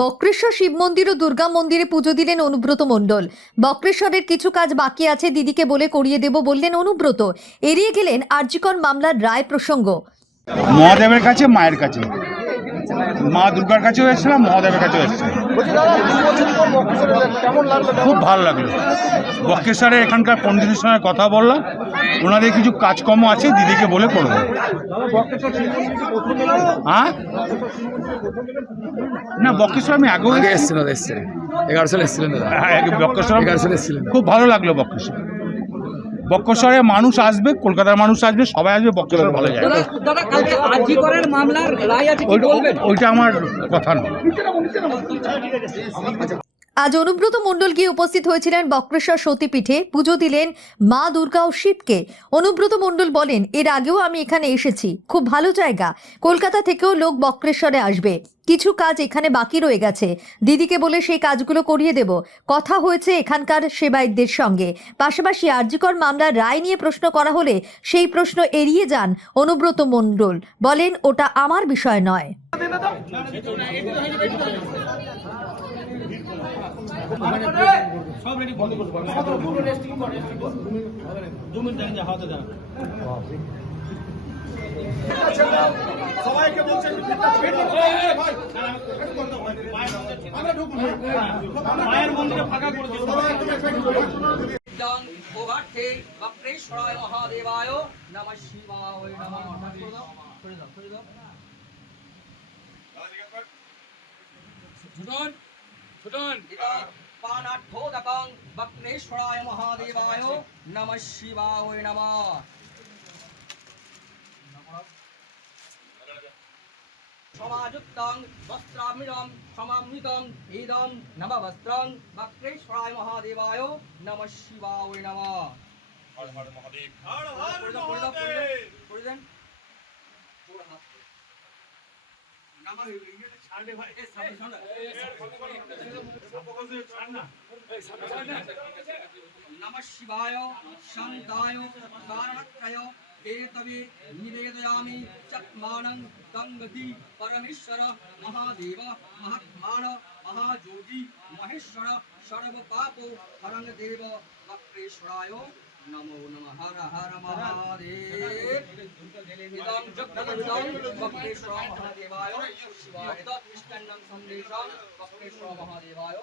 বক্রেশ্বর শিব মন্দির ও দুর্গা মন্দিরে পুজো দিলেন অনুব্রত মণ্ডল। বক্রেশ্বরের কিছু কাজ বাকি আছে, দিদিকে বলে করিয়ে দেব বললেন অনুব্রত। এড়িয়ে গেলেন আরজিকর মামলার রায় প্রসঙ্গ। মহাদেবের কাছে, মায়ের কাছে। মা দুর্গার কাছেও এসেছিলাম, মহাদেবের কাছেও এসেছিলাম খুব ভালো লাগল। বক্রেশ্বরে এখানকার পণ্ডিতের সঙ্গে কথা বললাম। ওনাদের কিছু কাজকর্ম আছে দিদিকে বলে করব। হ্যাঁ? না বক্রেশ্বর আমি আগেও আগে এসেছি। এসেছিল এসেছিলেন। এগারো সালে এসেছিলেন দাদা। হ্যাঁ, আগে বক্রেশ্বর এগারো সালে এসেছিলেন। খুব ভালো লাগল বক্রেশ্বর। বক্রেশ্বরে মানুষ আসবে কলকাতার মানুষ আসবে সবাই আসবে বক্রেশ্বর ভালো যায় দাদা দাদা কালকে আরজি করার মামলার রায় আছে কি ওই- বলবেন? ওইটা আমার কথা নয়। আজ অনুব্রত মণ্ডল গিয়ে উপস্থিত হয়েছিলেন বক্রেশ্বর সতীপীঠে। পুজো দিলেন মা দুর্গা ও শিবকে। অনুব্রত মণ্ডল বলেন, এর আগেও আমি এখানে এসেছি। খুব ভালো জায়গা। কলকাতা থেকেও লোক বক্রেশ্বরে আসবে। কিছু কাজ এখানে বাকি রয়ে গেছে। দিদিকে বলে সেই কাজগুলো করিয়ে দেব। কথা হয়েছে এখানকার সেবায়তদের সঙ্গে। পাশাপাশি আরজিকর মামলার রায় নিয়ে প্রশ্ন করা হলে সেই প্রশ্ন এড়িয়ে যান অনুব্রত মণ্ডল। বলেন, ওটা আমার বিষয় নয়। দং ওঘাটে বক্রেশ্বরায় মহাদেবায় নমঃ শিবায় নমঃ করে দাও করে দাও করে দাও ছুটন ছুটন পানাঠোদকং বক্রেশ্বরায় মহাদেবায় নমঃ শিবায় নমঃ সমাযুক্তং বস্ত্রামিরম সমামৃতম ইদম নববস্ত্রং বক্রেশ্বরায় মহাদেবায় নমঃ শিবায় নমঃ। হর হর মহাদেব। হর হর মহাদেব করে দেন জোড় হাত করে। নামা হয়ে গেল, ইয়েটা ছাড় দে ভাই। এ, সামনে, সামনে। নমঃ শিবায় শান্তায় কারণত্রয় এতবে নিবেদয়ামি চত্মানং গঙ্গতি পরমেশ্বর মহাদেব মহাত্মান মহাযোগী মহেশ্বর সর্ব পাপ হরং দেব বক্রেশ্বরায় নমো নমঃ হর হর মহাদেব ইদং জগদবিদং বক্রেশ্বর মহাদেবায়